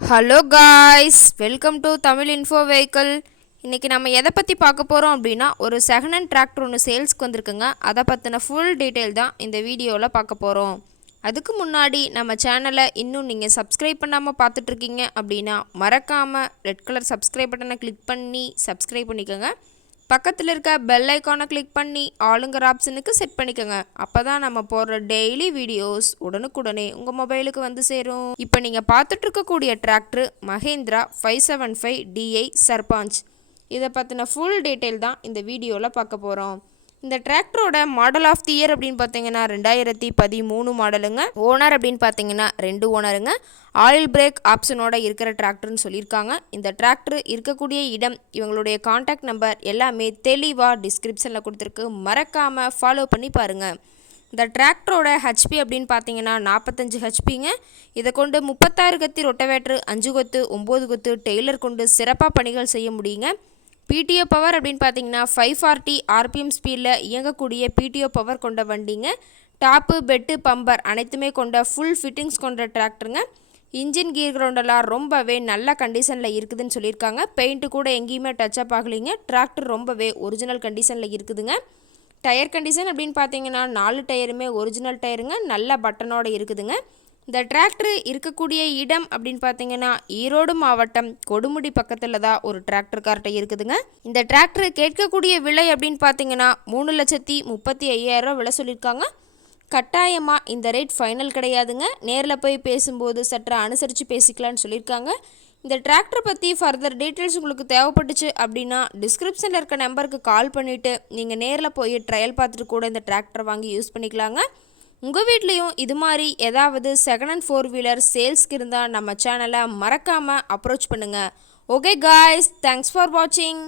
Hello guys, welcome to Tamil info vehicle. இன்றைக்கி நம்ம எதை பற்றி பார்க்க போகிறோம் அப்படின்னா, ஒரு செகண்ட் ஹேண்ட் டிராக்டர் ஒன்று சேல்ஸ்க்கு வந்திருக்குங்க. அதை பற்றின ஃபுல் டீட்டெயில் தான் இந்த வீடியோவில் பார்க்க போகிறோம். அதுக்கு முன்னாடி நம்ம சேனலை இன்னும் நீங்கள் சப்ஸ்கிரைப் பண்ணாமல் பார்த்துட்ருக்கீங்க அப்படின்னா மறக்காமல் ரெட் கலர் சப்ஸ்கிரைப் பட்டனை கிளிக் பண்ணி சப்ஸ்கிரைப் பண்ணிக்கோங்க. பக்கத்தில் இருக்க பெல் ஐக்கானை கிளிக் பண்ணி ஆளுங்கிற ஆப்ஷனுக்கு செட் பண்ணிக்கோங்க. அப்போ தான் நம்ம போடுற டெய்லி வீடியோஸ் உடனுக்குடனே உங்கள் மொபைலுக்கு வந்து சேரும். இப்போ நீங்கள் பார்த்துட்டு இருக்கக்கூடிய டிராக்டர் மஹேந்திரா 575 DI சர்பாஞ்ச். இதை பற்றின ஃபுல் டீட்டெயில் தான் இந்த வீடியோவில் பார்க்க போகிறோம். இந்த டிராக்டரோட மாடல் ஆஃப் தி இயர் அப்படின்னு பார்த்தீங்கன்னா 2013 மாடலுங்க. ஓனர் அப்படின்னு பார்த்தீங்கன்னா 2 ஓனருங்க. ஆயில் பிரேக் ஆப்ஷனோட இருக்கிற டிராக்டர்னு சொல்லியிருக்காங்க. இந்த டிராக்டர் இருக்கக்கூடிய இடம், இவங்களுடைய காண்டாக்ட் நம்பர் எல்லாமே தெளிவாக டிஸ்கிரிப்ஷனில் கொடுத்துருக்கு. மறக்காமல் ஃபாலோ பண்ணி பாருங்கள். இந்த டிராக்டரோட ஹெச்பி அப்படின்னு பார்த்தீங்கன்னா 45 ஹெச்பிங்க. இதை கொண்டு 36 கத்தி ரொட்டவேட்ரு, 5 கொத்து, 9 கொத்து டெய்லர் கொண்டு சிறப்பாக பணிகள் செய்ய முடியுங்க. பிடிஓ பவர் அப்படின்னு பார்த்தீங்கன்னா 540 RPM ஸ்பீடில் இயங்கக்கூடிய பிடிஓ பவர் கொண்ட வண்டிங்க. டாப்பு, பெட்டு, பம்பர் அனைத்துமே கொண்ட ஃபுல் ஃபிட்டிங்ஸ் கொண்ட டிராக்டருங்க. இன்ஜின் கீர் கிரவுண்டெல்லாம் ரொம்பவே நல்ல கண்டிஷனில் இருக்குதுன்னு சொல்லியிருக்காங்க. பெயிண்ட்டு கூட எங்கேயுமே டச்சப் ஆகலைங்க. டிராக்டர் ரொம்பவே ஒரிஜினல் கண்டிஷனில் இருக்குதுங்க. டயர் கண்டிஷன் அப்படின்னு பார்த்தீங்கன்னா 4 டயருமே ஒரிஜினல் டயருங்க. நல்ல பட்டனோடு இருக்குதுங்க. இந்த டிராக்டர் இருக்கக்கூடிய இடம் அப்படின்னு பார்த்தீங்கன்னா ஈரோடு மாவட்டம் கொடுமுடி பக்கத்தில் தான் ஒரு டிராக்டர் கார்ட்டை இருக்குதுங்க. இந்த டிராக்டர் கேட்கக்கூடிய விலை அப்படின்னு பார்த்தீங்கன்னா 3,35,000 விலை சொல்லியிருக்காங்க. கட்டாயமாக இந்த ரேட் ஃபைனல் கிடையாதுங்க. நேரில் போய் பேசும்போது சற்று அனுசரித்து பேசிக்கலான்னு சொல்லியிருக்காங்க. இந்த டிராக்டர் பற்றி ஃபர்தர் டீட்டெயில்ஸ் உங்களுக்கு தேவைப்பட்டுச்சு அப்படின்னா டிஸ்கிரிப்ஷனில் இருக்க நம்பருக்கு கால் பண்ணிவிட்டு நீங்கள் நேரில் போய் ட்ரையல் பார்த்துட்டு கூட இந்த டிராக்டர் வாங்கி யூஸ் பண்ணிக்கலாங்க. உங்கள் வீட்லேயும் இது மாதிரி ஏதாவது செகண்ட் ஹேண்ட் 4 வீலர் சேல்ஸ்க்கு இருந்தால் நம்ம சேனலை மறக்காமல் அப்ரோச் பண்ணுங்கள். ஓகே காய்ஸ், தேங்க்ஸ் ஃபார் வாட்சிங்.